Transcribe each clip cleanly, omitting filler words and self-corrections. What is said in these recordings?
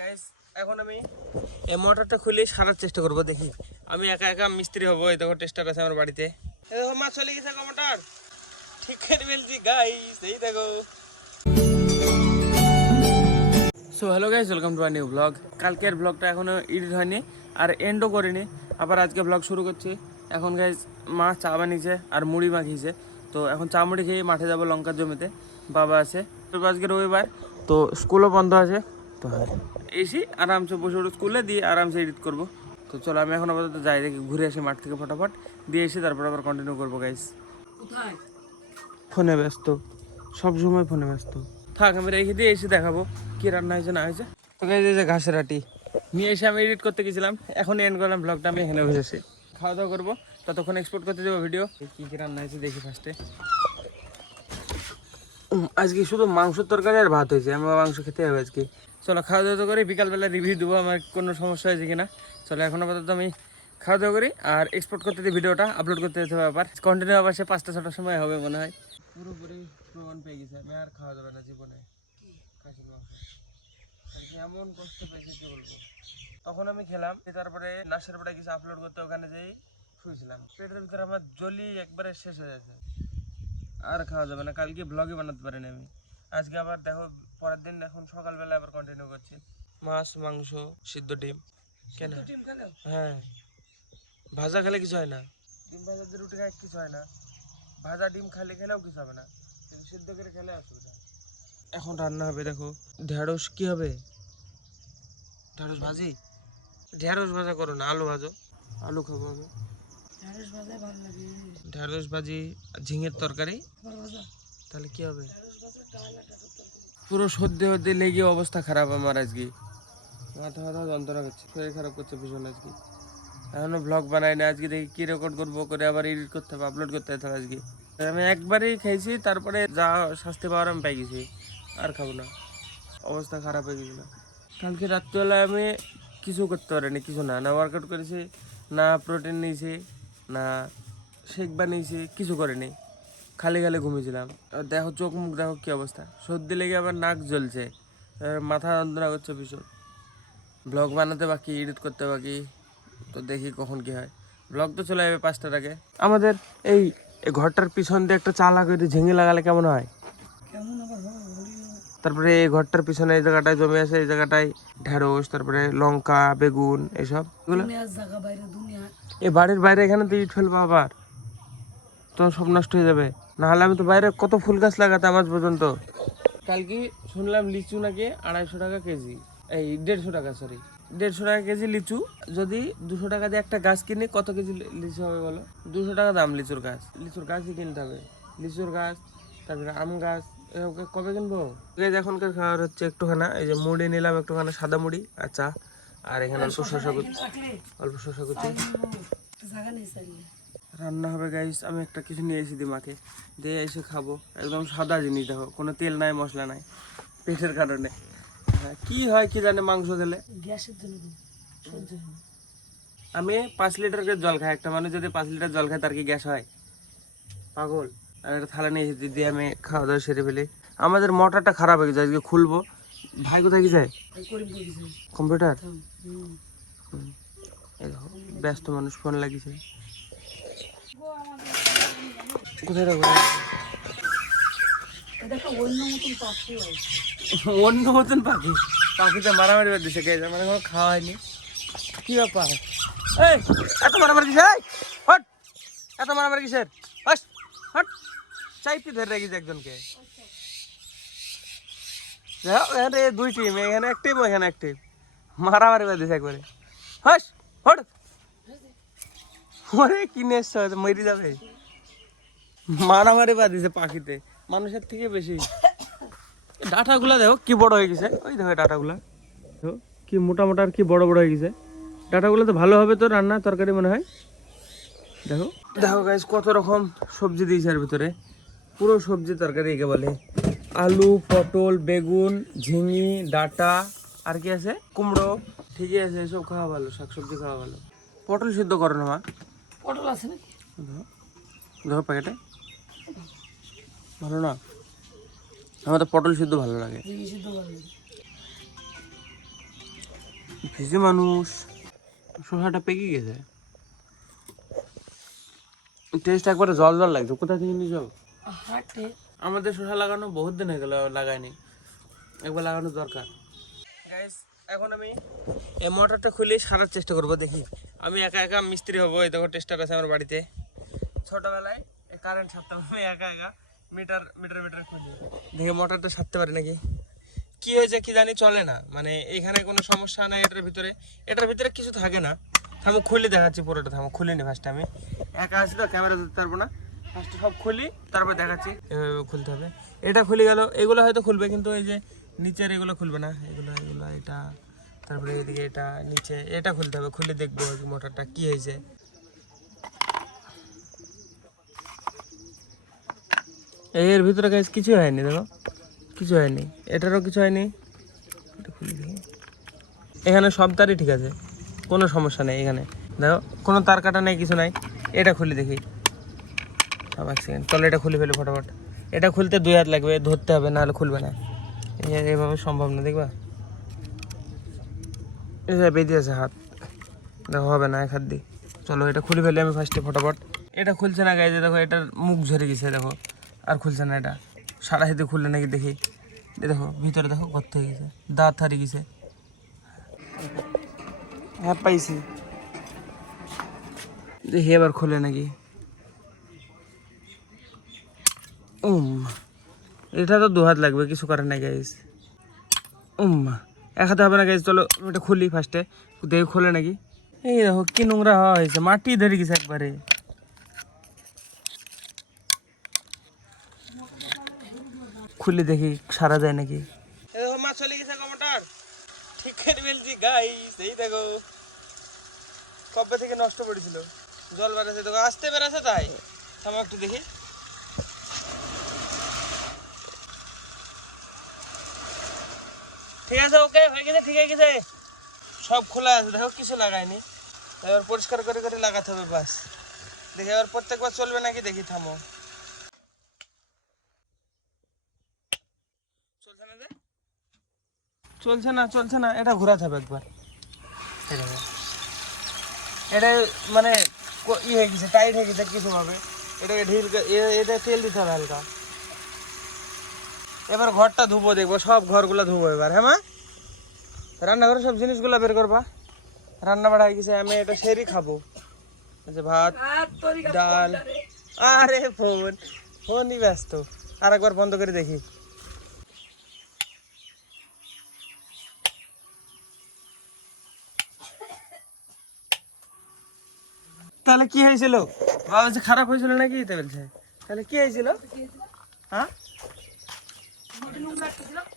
Guys এখন আমি এই মোটরটা খুলে সারার চেষ্টা করব, দেখি আমি একা একা মিস্ত্রি হবো। এই দেখো টেস্টার আছে আমার বাড়িতে, এই দেখো মাছ চলে গেছে মোটর ঠিক করে ফেলছি গাইস, এই দেখো। So hello guys, welcome to a new blog. কালকের ব্লগটা এখনো এডিট হয়নি আর এন্ডও করিনি, আবার আজকে ব্লগ শুরু করছি। এখন গাইস মা চা বানিয়েছে আর মুড়ি মাখিয়েছে, তো এখন চা মুড়ি খেয়ে মাঠে যাবো লঙ্কার জমিতে। বাবা আছে, আজকে রবিবার, তো স্কুলও বন্ধ আছে। তো হ্যাঁ এসি আরামসে বসে উঠে স্কুলে দিয়ে আরামসে এডিট করবো। তো চলো আমি এখন আপাতত যাই, দেখি ঘুরে আসি মাঠ থেকে ফটাফট, দিয়ে এসে তারপর আবার কন্টিনিউ করবো গাইস। ফোনে ব্যস্ত, সব সময় ফোনে ব্যস্ত থাক, আমি রেখে দিয়ে এসে দেখাবো কি রান্না হয়েছে না হয়েছে। তো গাইস এই যে ঘাসের আটি নিয়ে এসে আমি এডিট করতে গেছিলাম, এখন এন্ড করলাম ব্লগটা। আমি এখানে বসেছি, খাওয়া দাওয়া করবো, ততক্ষণ এক্সপোর্ট করতে দেবো ভিডিও। কি কি রান্না হয়েছে দেখি ফার্স্টে। আজকে শুধু মাংসের তরকারি আর ভাত হয়েছে, আমার মাংস খেতে হবে আজকে। চলো খাওয়া দাওয়া করে বিকালবেলা রিভিউ দেবো আমার কোনো সমস্যা হয়েছে কিনা। চলো এখন আপাতত আমি খাওয়া দাওয়া করি আর এক্সপোর্ট করতে দিই, ভিডিওটা আপলোড করতে যেতে হবে আবার। কন্টিনিউ আবার সে 5টা-6টার সময় হবে মনে হয়। পুরোপুরি প্রমাণ পেয়ে গেছে, আমি আর খাওয়া যাবে না জীবনে খাসির মাংস। এমন কষ্ট পেয়েছি কি বলবো। তখন আমি খেলাম, তারপরে নার্সের পরে কিছু আপলোড করতে ওখানে যেই শুয়েছিলাম, পেটের ভিতরে আমার জলি একবারে শেষ হয়ে যাচ্ছে, আর খাওয়া যাবে না। কালকে ব্লগই বানাতে পারিনি আমি, আজকে আবার দেখো পরের দিন এখন সকালবেলা আবার কন্টিনিউ করছি। মাছ, মাংস, সিদ্ধ ডিম। কেন? হ্যাঁ, ভাজা খেলে কিছু হয় না, ডিম ভাজা দিয়ে রুটি খাই কিছু হয় না, ভাজা ডিম খালি খেলেও কিছু হবে না, কিন্তু সিদ্ধ করে খেলে অসুবিধা। এখন রান্না হবে দেখো, ঢেঁড়স। কি হবে? ঢেঁড়স ভাজি? ঢেঁড়স ভাজা করো না, আলু ভাজো। আলু খাবো আমি। ঢেঁড়স ভাজি, ঝিঙের তরকারি, তাহলে কি হবে? পুরো সর্দি হর্দি লেগে অবস্থা খারাপ আমার আজকে, মাথা ব্যথা যন্ত্রণা করছে, শরীর খারাপ করছে ভীষণ আজকে। এখনো ব্লগ বানাই না, আজকে দেখি কি রেকর্ড করবো, করে আবার এডিট করতে হবে, আপলোড করতে হবে আজকে। আমি একবারই খেয়েছি, তারপরে যা শাস্তি পাওয়ার আমি পাই গেছি, আর খাবো না, অবস্থা খারাপ হয়ে গেছিল। কালকে রাত্রিবেলায় আমি কিছু করতে পারিনি, কিছু না, না ওয়ার্কআউট করেছি, না প্রোটিন নিয়েছি, না শেক বানিয়েছি, কিছু করিনি, খালি খালি ঘুমিয়েছিলাম। আর দেখো চোখ মুখ দেখো কী অবস্থা, সর্দি লেগে আবার নাক জ্বলছে, মাথা যন্ত্রণা করছে ভীষণ। ব্লগ বানাতে বাকি, এডিট করতে বাকি, তো দেখি কখন কি হয়। ব্লগ তো চলে যাবে 5টার আগে। আমাদের এই ঘরটার পিছন দিয়ে একটা চালা করে ঝিঙে লাগালে কেমন হয়? তারপরে এই ঘরটার পিছনে এই জায়গাটায় জমি আছে, এই জায়গাটায় ঢেঁড়স, তারপরে লঙ্কা, বেগুন, এসব এই বাড়ির বাইরে। এখানে তো ইট ফেলবো আবার, তো সব নষ্ট হয়ে যাবে। নাহলে আমি তো বাইরে কত ফুল গাছ লাগাতাম আজ পর্যন্ত। কালকে শুনলাম লিচু নাকি 250 টাকা কেজি, এই 150 টাকা, সরি 150 টাকা কেজি লিচু। যদি 200 টাকা দিয়ে একটা গাছ কিনি, কত কেজি লিচু হবে বলো? 200 টাকা দাম লিচুর গাছ, লিচুর গাছই কিনতে হবে। লিচুর গাছ, তারপরে আম গাছ, কবে কিনবো? এখনকার খাবার হচ্ছে একটুখানা, এই যে মুড়ি নিলাম, একটুখানা সাদা মুড়ি আর চা, আর এখানে অল্প শসা কুচি, অল্প শসা কুচি। রান্না হবে গাইস, আমি একটা কিছু নিয়ে এসেছি দিমাকে, দিয়ে এসে খাবো। একদম সাদা জিনিস, দেখো কোনো তেল নাই, মশলা নাই, পেটের কারণে। হ্যাঁ, কি হয় কি জানে মাংস দিলে গ্যাসের জন্য। আমি 5 লিটার করে জল খাই, একটা মানুষ যদি 5 লিটার জল খায় তার কি গ্যাস হয়? পাগল। আর একটা থালা নিয়ে এসেছি, দিয়ে আমি খাওয়া দাওয়া সেরে ফেলি। আমাদের মোটরটা খারাপ হয়ে গেছে, আজকে খুলবো। ভাই কোথায় গেছে? কম্পিউটার। ব্যস্ত মানুষ, ফোন লাগিয়েছে। কোথায় রাখবো? অন্য মতন পাখি, পাখিতে মারামারি করে দিছে, মানে কোনো খাওয়া হয়নি। কি ব্যাপার? এই এত মারামারি কিসের? হট, এত মারামারি কিসের? হট, চাইপি ধরে রেখেছে একজনকে। এখানে 2 টিম, এখানে এক টিম, ওইখানে এক টিম, মারামারি করে দিছে একবারে। হস হট, ওরে কিনে এসছো, মরে যাবে। মারামারি বাঁধিছে পাখিতে, মানুষের থেকে বেশি। ডাটাগুলা দেখো কি বড় হয়ে গেছে, ওই দেখো ডাটাগুলা দেখো কি মোটা মোটা আর কি বড় বড় হয়ে গেছে। ডাটাগুলো তো ভালো হবে তো রান্না তরকারি মনে হয়। দেখো দেখো গাইস, কত রকম সবজি দিয়েছে এর ভিতরে, পুরো সবজি তরকারি একে বলে। আলু, পটল, বেগুন, ঝিঙি, ডাটা, আর কি আছে, কুমড়ো। ঠিকই আছে, এসব খাওয়া ভালো, শাকসবজি খাওয়া ভালো। পটল সিদ্ধ করো না মা? পটল আছে নাকি? দেখো প্যাকেটে, ভালো না? আমার তো পটল সিদ্ধ ভালো লাগে। ভিজে মানুষ। শসাটা পেকে গেছে, টেস্ট একবারে জল জল লাগছে। কোথা থেকে নিয়ে যাও? আমাদের শসা লাগানো বহুত দিন হয়ে গেল, লাগাইনি, একবার লাগানো দরকার। গাইস এখন আমি এই মোটরটা খুলে সারার চেষ্টা করবো, দেখি আমি একা একা মিস্ত্রি হবো। এই দেখো টেস্টার আছে আমার বাড়িতে, ছোটবেলায় কারেন্ট সারতাম আমি একা একা, মিটার মিটার মিটার খুলি, দেখি মোটরটা সারতে পারি নাকি। কি হয়েছে কি জানি, চলে না, মানে এখানে কোনো সমস্যা নাই। এটার ভিতরে কিছু থাকে না। থামো খুলে দেখাচ্ছি পুরোটা, থামো খুলিনি ফার্স্টে, আমি একা আছি তো ক্যামেরা ধরতে পারবো না। ফার্স্টে সব খুলি, তারপর দেখাচ্ছি এভাবে খুলতে হবে। এটা খুলে গেল, এগুলো হয়তো খুলবে, কিন্তু এই যে নিচের এগুলো খুলবে না। এগুলো এটা, তারপরে এদিকে এটা নিচে, এটা খুলতে হবে। খুলে দেখবো মোটরটা কি হয়েছে। এর ভিতরে গাইস কিছু হয়নি, দেখো কিছু হয়নি, এটারও কিছু হয়নি। এটা খুলে দেখি, এখানে সব তারই ঠিক আছে, কোনো সমস্যা নেই। এখানে দেখো কোনো তার কাটা নেই, কিছু নাই। এটা খুলে দেখি, এক সেকেন্ড, চলো এটা খুলে ফেলে ফটাফট। এটা খুলতে 2 হাত লাগবে, ধরতে হবে, নাহলে খুলবে না। এভাবে সম্ভব না, দেখবা বেঁধে আছে হাত, দেখো হবে না 1 হাত দিয়ে। চলো এটা খুলে ফেলে আমি ফার্স্টে ফটাফট। এটা খুলছে না গাইজে, দেখো এটার মুখ ঝরে গেছে, দেখো আর খুলছে না। এটা সারা হাতে খুললে নাকি দেখি, দেখো ভিতরে দেখো কত হয়ে গেছে, দাঁত হারিয়ে গেছে। হ্যাঁ পাইছি, দেখি এবার খুলে নাকি। এটা তো 2 হাত লাগবে, কিছু করার নাই গাইজ। 1 হাতে হবে না গাইজ। চলো এটা খুলি ফার্স্টে, দেখি খোলে নাকি। এই দেখো কি নোংরা হওয়া হয়েছে, মাটি ধরে গেছে একবারে। খুলে দেখি সারা যায় নাকি। দেখো মাছ চলে গেছে কমটার, ঠিক করে ফেলছি গাইজ। এই দেখো কবে থেকে নষ্ট পড়েছিল, জল বেড়াচ্ছে, দেখো আসতে বেড়াচ্ছে। তাই আমি একটু দেখি, ঠিক আছে, ওকে হয়ে গেছে, ঠিক হয়ে গেছে, সব খোলা আছে। দেখো কিছু লাগাইনি, এবার পরিষ্কার করে করে লাগাতে হবে বাস। দেখি এবার প্রত্যেকবার চলবে নাকি, দেখি থামো। চলছে না, এটা ঘোরাতে হবে একবার। এটা মানে ই হয়ে গেছে, টাইট হয়ে গেছে কিছু ভাবে। এটাকে এটা তেল দিতে হবে হালকা। এবার ঘরটা ধুবো, দেখবো সব ঘরগুলো ধুবো এবার। হ্যাঁ মা, রান্নাঘরে সব জিনিসগুলো বের করবা। রান্না বাড়া হয়ে গেছে, আমি এটা সেরি খাবো। ভাত, ডাল। আরে ফোনই ব্যস্ত, আর একবার বন্ধ করে দেখি। তাহলে কি হয়েছিল বাবা, খারাপ হয়েছিল নাকি বলছে? তাহলে কি হয়েছিল? হ্যাঁ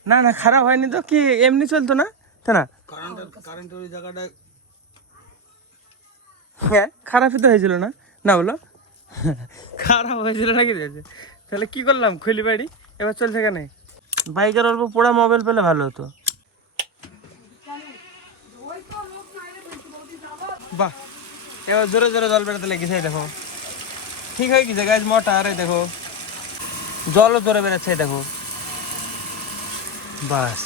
না না, খারাপ হয়নি তো, কি এমনি চলতো না তা না? কারেন্টের ওই জায়গাটা হ্যাঁ খারাপই তো হয়েছিল না, না বলো খারাপ হয়েছিল নাকি? তাহলে কি করলাম, খুলি বাড়ি, এবার চলছে কেন? বাইকের অল্প পোড়া মোবাইল পেলে ভালো হতো। বাহ, এবার জোরে জোরে জল বেরোতে লেগেছে, দেখো ঠিক হয়ে গেছে গাছ মোটর। দেখো জলও জোরে বেরোচ্ছে, দেখো বাস।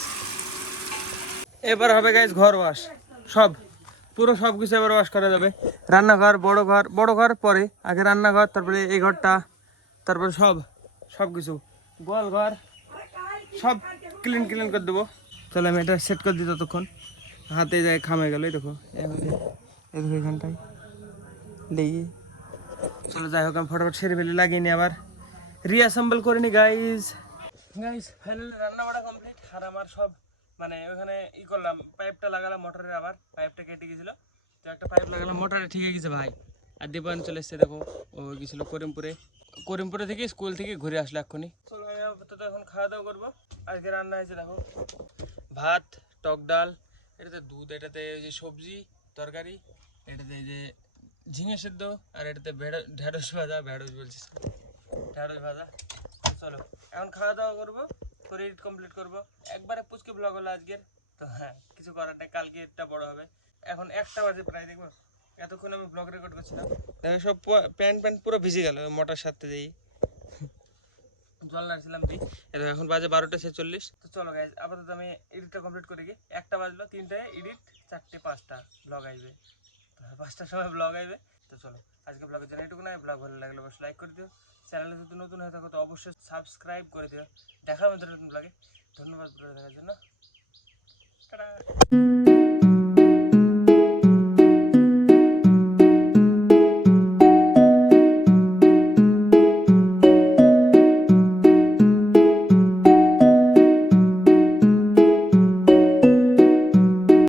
এবার হবে গাইজ ঘর ওয়াশ, সব পুরো সব কিছু এবার ওয়াশ করা যাবে। রান্নাঘর, বড় ঘর পরে, আগে রান্নাঘর, তারপরে এই ঘরটা, তারপরে সব কিছু গোয়াল ঘর সব ক্লিন করে দেবো। চলো আমি এটা সেট করে দিই, ততক্ষণ হাতে যায় খামে গেল। দেখো এখানটায় লেগে, চলো যাই হোক আমি ফটাফট সেরে ফেলে লাগিয়ে নিই, আবার রিঅ্যাসেম্বল করে নি গাইজ। ফাইনালি রান্না বাড়া কমপ্লিট। আর আমার সব মানে ওখানে ই করলাম, পাইপটা লাগালাম মোটরের, আবার পাইপটা কেটে গেছিলো, তো একটা পাইপ লাগালাম মোটরে, ঠিক হয়ে গেছে ভাই। আর দীপায়ন চলে এসছে, দেখো ও গেছিলো করিমপুরে থেকে, স্কুল থেকে ঘুরে আসলো এক্ষুনি। চলো আমি আপাতত এখন খাওয়া দাওয়া করবো। আজকে রান্না হয়েছে দেখো ভাত, টক ডাল, এটাতে দুধ, এটাতে ওই যে সবজি তরকারি, এটাতে এই যে ঝিঙে সেদ্ধ, আর এটাতে ঢেঁড়স ভাজা, ঢেঁড়স ভাজা। চলো এখন খাওয়া দাওয়া করবো, করে এডিট কমপ্লিট করবো। একবারে পুচকে ব্লগ হলো আজকের, তো হ্যাঁ কিছু করার নেই, কালকে এটা বড় হবে। এখন 1টা বাজে প্রায়, দেখবো এতক্ষণ আমি ব্লগ রেকর্ড করছিলাম। দেখো সব প্যান্ট পুরো ভিজে গেল মোটর সাথে যেই জল নাড়ছিলাম দিই। এখন বাজে 12টা 46। তো চলো গাইজ আপাতত আমি এডিটটা কমপ্লিট করে গিয়ে, 1টা বাজলো, 3টায় এডিট, 4টে 5টা ব্লগ আসবে, 5টার সময় ব্লগ আসবে। তো চলো আজকে ব্লগের জন্য এটুকু না। ব্লগ ভালো লাগলে অবশ্যই লাইক করে দিও, চ্যানেলে যদি নতুন হয়ে থাকো তো অবশ্যই সাবস্ক্রাইব করে দিও। দেখা হবে নতুন ব্লগে। ধন্যবাদ ব্লগ দেখার জন্য। টাটা।